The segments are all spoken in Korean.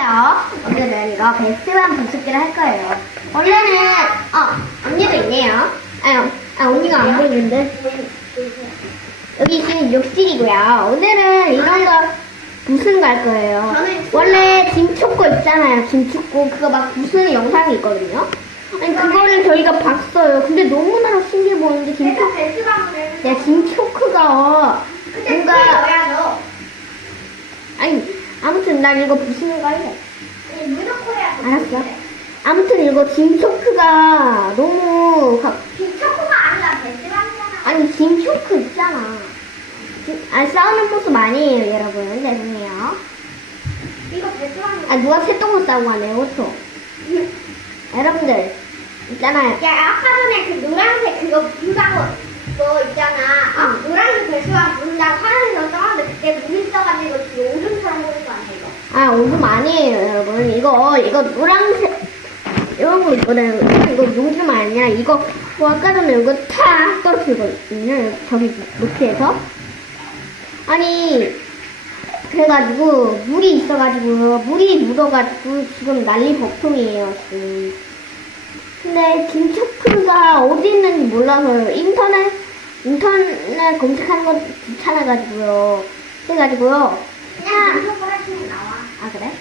안녕하세요. 오늘은 이거 베스트한 부스기를 할 거예요. 원래는, 어, 언니도 있네요. 아, 아 언니가 안 보이는데. 여기 지금 욕실이고요. 오늘은 이런 거 부순 갈 거예요. 원래 김초코 있잖아요. 김초코. 그거 막 부수는 영상이 있거든요. 아니, 그거를 저희가 봤어요. 근데 너무나 신기해 보이는데, 김초, 베스방을 야, 김초코가, 근데 뭔가? 아니, 아무튼 난 이거 부수는 거 할래. 아니 무조건 해야 돼. 알았어. 아무튼 이거 김초크가 너무 가- 빅초코가 아니라 베스방이잖아. 아니 김초크 있잖아. 지- 아 싸우는 모습 아니에요 여러분. 죄송해요. 이거 베스방이. 아 누가 새똥을 싸고 하네요 또. 여러분들 있잖아요. 야 아까 전에 그 노란색 그거 부른다고 거 있잖아. 아 노란색 베스방 부른다고 하늘에서 떠는데 그때 물이 떠가지고 지금 오줌처럼 보는 거 아 오줌 아니에요 여러분. 이거 이거 노란색 이런 거 있거든요. 이거 오줌 아니야. 이거 뭐 아까 전에 이거 탁 떨어뜨리거든요. 저기 높이에서. 아니 그래가지고 물이 있어가지고 물이 묻어가지고 지금 난리 법통이에요 지금. 근데 김초크가 어디 있는지 몰라서요. 인터넷 인터넷 검색하는 거 귀찮아가지고요. 그래가지고요. 그 아 그래?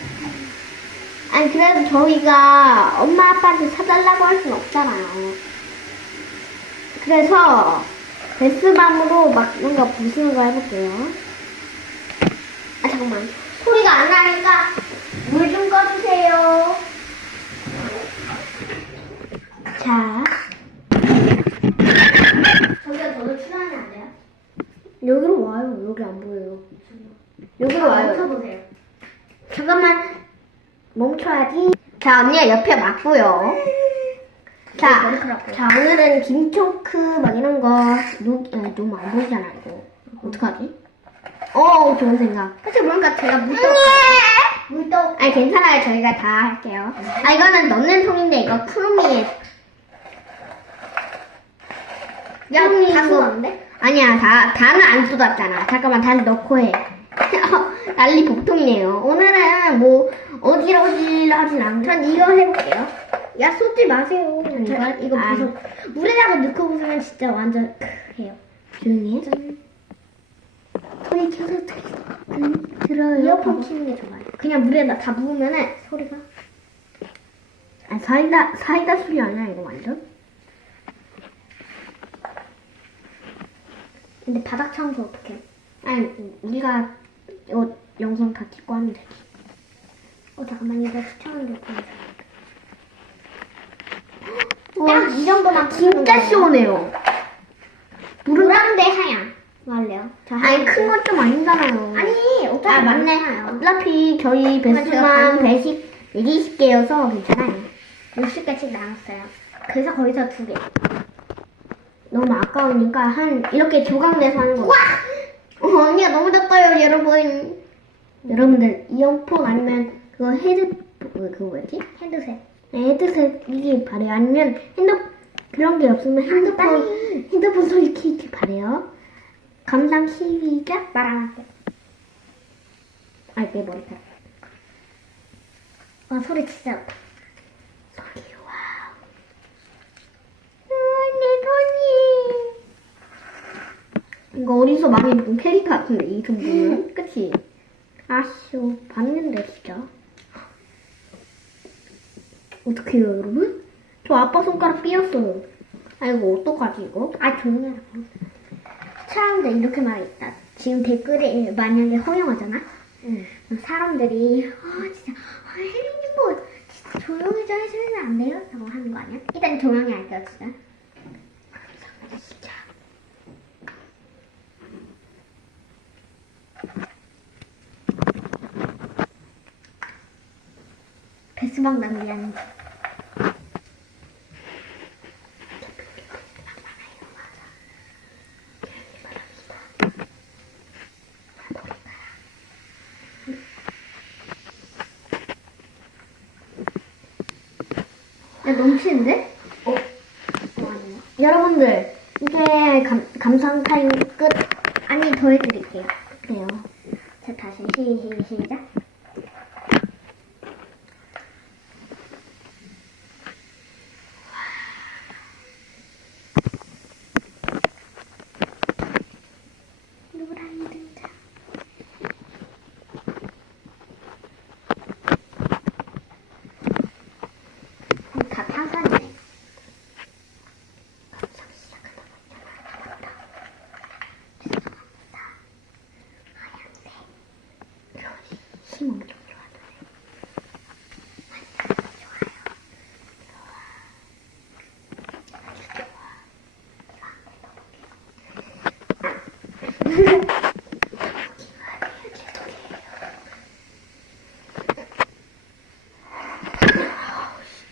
아니 그래도 저희가 엄마 아빠한테 사달라고 할 순 없잖아요. 그래서 베스밤으로 막 뭔가 부수는 거 해볼게요. 아 잠깐만 소리가 안 나니까 물 좀 꺼주세요. 자 저기가 저도 출연하면 안 돼요? 여기로 와요. 여기 안 보여요. 여기로 와요. 멈춰보세요. 잠깐만 멈춰야지. 자 언니가 옆에 맞고요. 자, 자 오늘은 김초크 막 이런 거 눈, 아, 너무 안 보이잖아 이거. 어떡하지? 어 좋은 생각. 사실 뭔가 제가 물떡 물떡 아니 괜찮아요 저희가 다 할게요. 아 이거는 넣는 통인데 이거 푸르미에. 야, 다 쏟았는데? 아니야 다 다는 안 쏟았잖아. 잠깐만 다시 넣고 해. 어, 난리 복통이네요. 오늘은 뭐 어지러질 하진 않고 전 이거 해볼게요. 야 쏟지 마세요. 이거- 제가 이거 아. 부서 물에다가 넣고 부수면 진짜 완전 해요. 조용히 해. 소리 켜서 들, 들, 들어요. 이어폰 키는 게 좋아요. 그냥 물에다 다 부으면은 소리가 아, 사이다, 사이다 소리 아니야, 이거 완전? 근데 바닥 청소 어떻게? 아니, 우리가 이거 영상 다 찍고 하면 되지. 어 잠깐만 이거 시청한 게 보여줘. 와, 딱이 정도만 진짜. 시원해요. 대 하얀. 저 아니, 큰 건 좀 아니잖아요. 아니 어차피 아, 맞네. 어차피 저희 배수만 배식 120개여서 괜찮아요. 60개씩 나눴어요. 그래서 거기서 두 개. 너무 아까우니까 한, 이렇게 조각 내서 하는 거. 어, 언니가 너무 작아요, 여러분. 여러분들, 이어폰 아니면 그거 헤드, 그, 그거 뭐였지? 핸드셋. 네, 헤드셋이길 바래요. 아니면 핸드 그런 게 없으면 핸드폰 빨리. 핸드폰 소리 키기 바래요. 감상 시작. 말 안 할게. 아, 내 머리카락. 와 소리 진짜 좋다. 소리 와우. 아, 내 손 이. 이거 어디서 많이 본 캐릭터 같은데 이 정도는, 그치? 아쉬워. 봤는데 진짜. 어떡해요, 여러분? 저 아빠 손가락 삐었어요. 아이고 어떡하지 이거? 아 조용히 하라고. 사람들 이렇게 말했다. 지금 댓글에 만약에 허용하잖아? 응. 사람들이 아 진짜 아, 혜린님 뭐 진짜 조용히 좀 해주면 안 돼요? 라고 하는 거 아니야? 일단 조용히 할게요 진짜. 베스방 낭비하는 거. 야 넘치는데? 어? 여러분들 이게 감, 감상 타임 끝 아니 더 해드릴게요. 그래요. 자 다시 시, 시, 시작.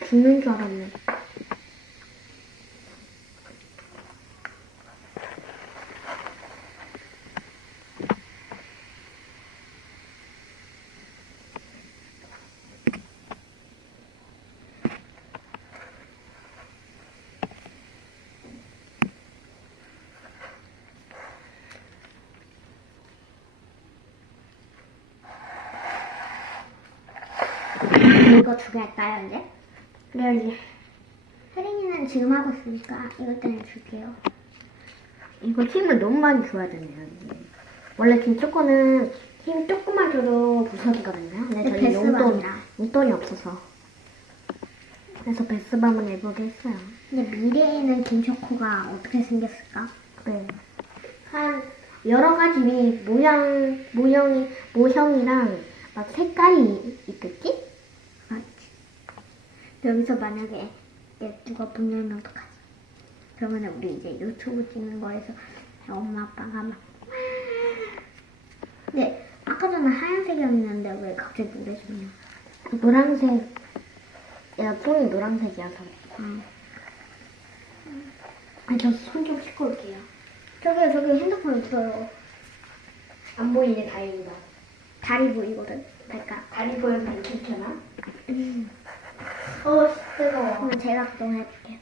죽는 줄 알았네. 이거 두 개 할까요, 이제? 그래야지. 혜린이는 지금 하고 있으니까 이것 때문에 줄게요. 이거 힘을 너무 많이 줘야 되네요. 원래 김치 거는 힘 조금만 줘도 부서지거든요. 근데 근데 저희 용돈. 용돈이 없어서. 그래서 베스밤을 해보게 했어요. 근데 미래에는 김초코가 어떻게 생겼을까? 네. 한 여러 가지 모양, 모형이, 모형이랑 막 색깔이 있겠지? 여기서 만약에 내 누가 문 열면 어떡하지? 그러면 우리 이제 유튜브 찍는 거에서 엄마 아빠가 막 근데 아까 전에 하얀색이었는데 왜 갑자기 노래졌냐? 노란색, 내가 폰이 노란색이어서. 응. 아니, 저손좀 씻고 올게요. 저기 저기 핸드폰 있어요. 안 보이네, 다행이다. 다리 보이거든. 그러니까 다리 보여도 괜찮아? 음. 어, 뜨거워. 그러면 제가 그동안 해볼게요.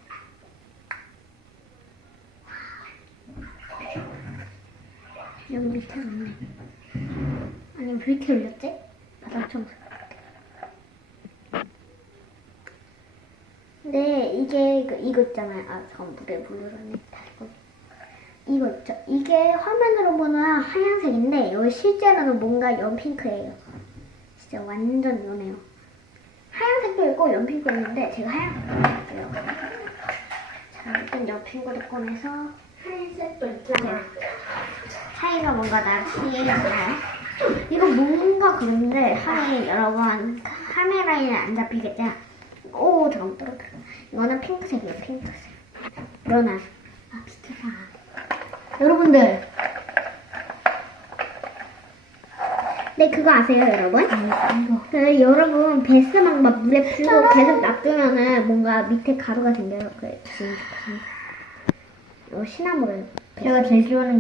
여기 밑에 없네. 아니 왜 이렇게 올렸지? 바닥 청소. 근데 이게 그 이거 있잖아요. 아 잠깐 물에 보 이거 있죠. 이게 화면으로 보는 하얀색인데 여기 실제로는 뭔가 연핑크예요. 진짜 완전 연해요. 하얀색도 있고 연핑크도 있는데 제가 하얀색도 할게요. 자 일단 연핑크를 꺼내서 하얀색도 있잖아. 하이가 뭔가 나 피해잖아요. 이거 뭔가 그런데 하이 여러분 카메라에는 안 잡히겠죠? 오 잠깐 떨어뜨려. 이거는 핑크색이에요 핑크색. 일어나. 아 비켜봐. 여러분들, 네 그거 아세요 여러분? 그 여러분 베스 막 막 물에 풀고 계속 놔두면은 뭔가 밑에 가루가 생겨요. 그 지금 이거 시나모를 제가 제일 좋아하는